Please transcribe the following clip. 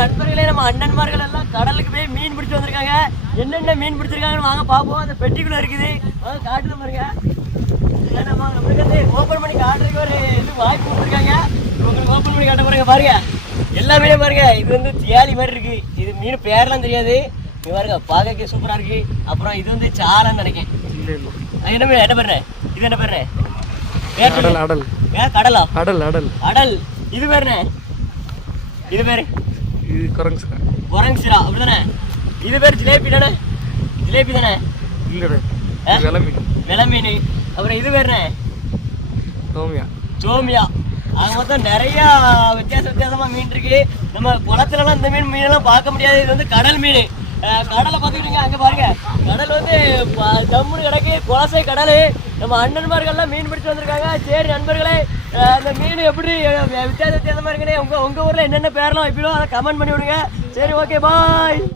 நண்பர்களே, நம்ம அண்ணன்மார்கள் எல்லாம் கடலுக்கு போய் மீன் பிடிச்சி வந்திருக்காங்க. என்னென்ன மீன் பிடிச்சிருக்காங்கன்னு வாங்க பார்ப்போம். அந்த பெட்டிக்குள்ள இருக்குது, காட்டுல பாருங்க. நம்ம நம்மளுக்கு வந்து ஓப்பன் பண்ணி காட்டுறதுக்கு ஒரு இது வாய்ப்பு கொடுத்துருக்காங்க. உங்களுக்கு ஓப்பன் பண்ணி காட்ட போறாங்க பாருங்க. எல்லா மீனும் பாருங்க. இது வந்து தியாலி மாதிரி இருக்கு. இது மீன் பேரெல்லாம் தெரியாது. இது பாருங்க, பார்க்க சூப்பரா இருக்கு. அப்புறம் இது வந்து சாலன்னு நினைக்கிறேன். என்ன மீன்? என்ன பேரு? இது என்ன பேரு? கடலா? அடல். இது பேருண்ணே? இது பேரு குரங்சிரா அப்படிதானே? இது பேர் ஜிலேபி தானே? ஜிலேபி தானே? வெலை மீன். அப்புறம் இது பேருண்ணே? சோமியா. அது மொத்தம் நிறைய வித்தியாசமா மீன் இருக்கு. நம்ம குளத்துலலாம் இந்த மீனெல்லாம் பார்க்க முடியாது. இது வந்து கடல் மீன். கடலை பார்த்துக்கிட்டீங்க, அங்கே பாருங்க. கடல் வந்து ஜம்முன்னு கிடக்கு, குளசை கடல். நம்ம அண்ணன்மார்கள்லாம் மீன் பிடிச்சி வந்திருக்காங்க. சரி நண்பர்களே, அந்த மீன் எப்படி வித்தியாசமா இருக்குன்னு உங்க ஊர்ல என்னென்ன பேரெல்லாம் வைப்பிடும் அதை கமெண்ட் பண்ணி விடுங்க. சரி, ஓகே, பாய்.